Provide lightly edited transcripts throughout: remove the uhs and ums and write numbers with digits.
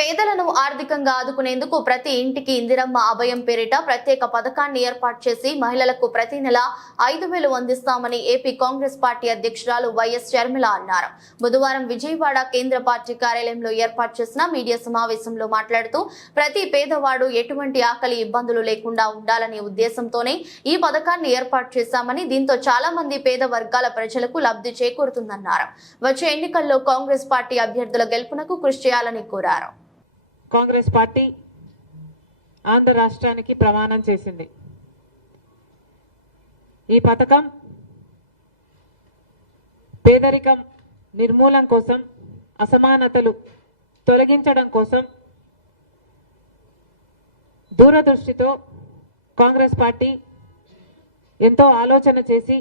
పేదలను ఆర్థికంగా ఆదుకునేందుకు ప్రతి ఇంటికి ఇందిరమ్మ అభయం పేరిట ప్రత్యేక పథకాన్ని ఏర్పాటు చేసి మహిళలకు ప్రతి నెల 5,000 అందిస్తామని ఏపీ కాంగ్రెస్ పార్టీ అధ్యక్షురాలు వైఎస్ షర్మిల అన్నారు. బుధవారం విజయవాడ కేంద్ర పార్టీ కార్యాలయంలో ఏర్పాటు చేసిన మీడియా సమావేశంలో మాట్లాడుతూ ప్రతి పేదవాడు ఎటువంటి ఆకలి ఇబ్బందులు లేకుండా ఉండాలనే ఉద్దేశంతోనే ఈ పథకాన్ని ఏర్పాటు చేశామని, దీంతో చాలా మంది పేద వర్గాల ప్రజలకు లబ్ధి చేకూరుతుందన్నారు. వచ్చే ఎన్నికల్లో కాంగ్రెస్ పార్టీ అభ్యర్థుల గెలుపునకు కృషి చేయాలని కోరారు. కాంగ్రెస్ పార్టీ ఆంధ్ర రాష్ట్రానికి ప్రమాణం చేసింది. ఈ పథకం పేదరికం నిర్మూలన కోసం, అసమానతలు తొలగించడం కోసం దూరదృష్టితో కాంగ్రెస్ పార్టీ ఎంతో ఆలోచన చేసి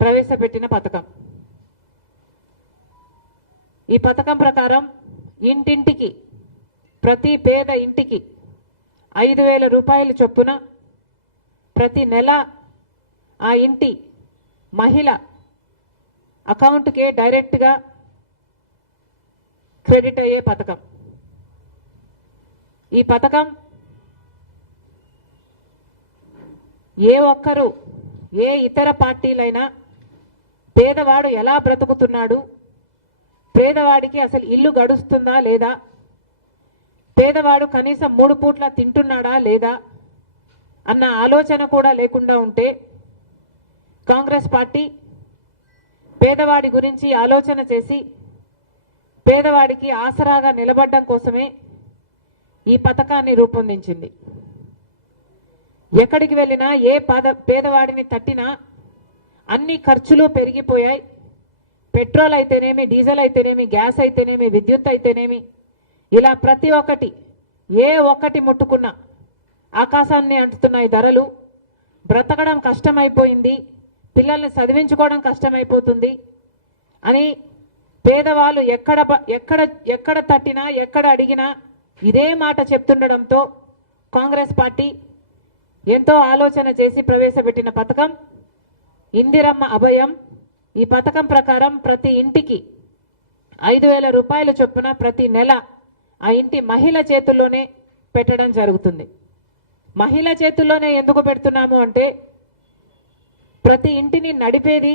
ప్రవేశపెట్టిన పథకం. ఈ పథకం ప్రకారం ఇంటింటికి, ప్రతి పేద ఇంటికి 5,000 రూపాయల చొప్పున ప్రతి నెల ఆ ఇంటి మహిళ అకౌంట్కే డైరెక్ట్గా క్రెడిట్ అయ్యే పథకం. ఈ పథకం ఏ ఒక్కరు, ఏ ఇతర పార్టీలైనా పేదవాడు ఎలా బ్రతుకుతున్నాడు, పేదవాడికి అసలు ఇల్లు గడుస్తుందా లేదా, పేదవాడు కనీసం 3 పూట్ల తింటున్నాడా లేదా అన్న ఆలోచన కూడా లేకుండా ఉంటే, కాంగ్రెస్ పార్టీ పేదవాడి గురించి ఆలోచన చేసి పేదవాడికి ఆసరాగా నిలబడడం కోసమే ఈ పథకాన్ని రూపొందించింది. ఎక్కడికి వెళ్ళినా, ఏ పేదవాడిని తట్టినా అన్ని ఖర్చులు పెరిగిపోయాయి. పెట్రోల్ అయితేనేమి, డీజిల్ అయితేనేమి, గ్యాస్ అయితేనేమి, విద్యుత్ అయితేనేమి, ఇలా ప్రతి ఒక్కటి, ఏ ఒక్కటి ముట్టుకున్నా ఆకాశాన్ని అంటుతున్నాయి ధరలు. బ్రతకడం కష్టమైపోయింది, పిల్లల్ని చదివించుకోవడం కష్టమైపోతుంది అని పేదవాళ్ళు ఎక్కడ తట్టినా, ఎక్కడ అడిగినా ఇదే మాట చెప్తుండడంతో కాంగ్రెస్ పార్టీ ఎంతో ఆలోచన చేసి ప్రవేశపెట్టిన పథకం ఇందిరమ్మ అభయం. ఈ పథకం ప్రకారం ప్రతి ఇంటికి 5,000 రూపాయల చొప్పున ప్రతి నెల ఆ ఇంటి మహిళ చేతుల్లోనే పెట్టడం జరుగుతుంది. మహిళ చేతుల్లోనే ఎందుకు పెడుతున్నాము అంటే, ప్రతి ఇంటిని నడిపేది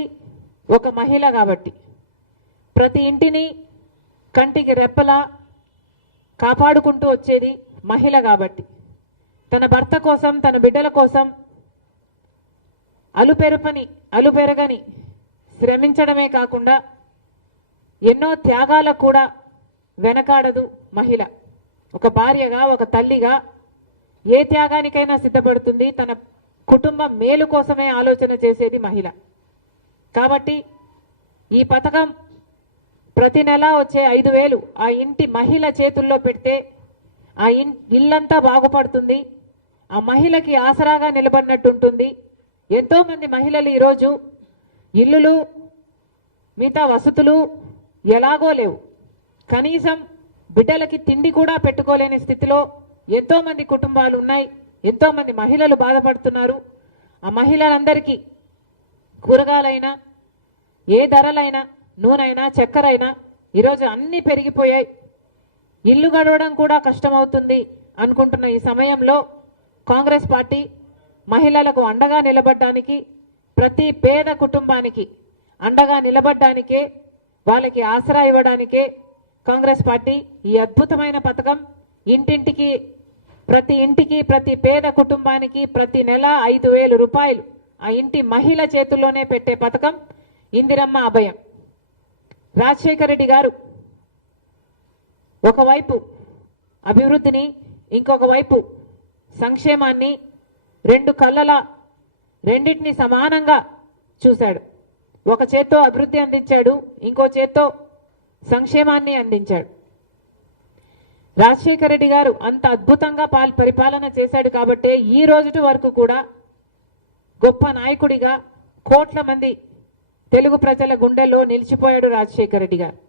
ఒక మహిళ కాబట్టి, ప్రతి ఇంటిని కంటికి రెప్పలా కాపాడుకుంటూ వచ్చేది మహిళ కాబట్టి, తన భర్త కోసం, తన బిడ్డల కోసం అలుపెరగని శ్రమించడమే కాకుండా ఎన్నో త్యాగాలకు కూడా వెనకాడదు మహిళ. ఒక భార్యగా, ఒక తల్లిగా ఏ త్యాగానికైనా సిద్ధపడుతుంది. తన కుటుంబం మేలు కోసమే ఆలోచన చేసేది మహిళ. కాబట్టి ఈ పథకం ప్రతి నెల వచ్చే 5,000 ఆ ఇంటి మహిళ చేతుల్లో పెడితే ఆ ఇల్లంతా బాగుపడుతుంది, ఆ మహిళకి ఆసరాగా నిలబడినట్టు ఉంటుంది. ఎంతో మంది మహిళలు ఈరోజు ఇల్లులు, మిగతా వసతులు ఎలాగో లేవు, కనీసం బిడ్డలకి తిండి కూడా పెట్టుకోలేని స్థితిలో ఎంతో మంది కుటుంబాలు ఉన్నాయి. ఎంతో మంది మహిళలు బాధపడుతున్నారు. ఆ మహిళలందరికీ కూరగాయలైనా, ఏ ధరలైనా, నూనెైనా, చక్కెరైనా ఈరోజు అన్నీ పెరిగిపోయాయి. ఇల్లు గడవడం కూడా కష్టమవుతుంది అనుకుంటున్న ఈ సమయంలో కాంగ్రెస్ పార్టీ మహిళలకు అండగా నిలబడడానికి, ప్రతి పేద కుటుంబానికి అండగా నిలబడడానికే, వాళ్ళకి ఆసరా ఇవ్వడానికే కాంగ్రెస్ పార్టీ ఈ అద్భుతమైన పథకం ఇంటింటికి, ప్రతి ఇంటికి, ప్రతి పేద కుటుంబానికి ప్రతి నెల 5,000 రూపాయలు ఆ ఇంటి మహిళ చేతుల్లోనే పెట్టే పథకం ఇందిరమ్మ అభయం. రాజశేఖర రెడ్డి గారు ఒకవైపు అభివృద్ధిని, ఇంకొక వైపు సంక్షేమాన్ని రెండింటిని సమానంగా చూశాడు. ఒక చేత్తో అభివృద్ధి అందించాడు, ఇంకో చేత్తో సంక్షేమాన్ని అందించాడు. రాజశేఖర రెడ్డి గారు అంత అద్భుతంగా పరిపాలన చేశాడు కాబట్టే ఈ రోజు వరకు కూడా గొప్ప నాయకుడిగా కోట్ల మంది తెలుగు ప్రజల గుండెల్లో నిలిచిపోయాడు రాజశేఖర రెడ్డి గారు.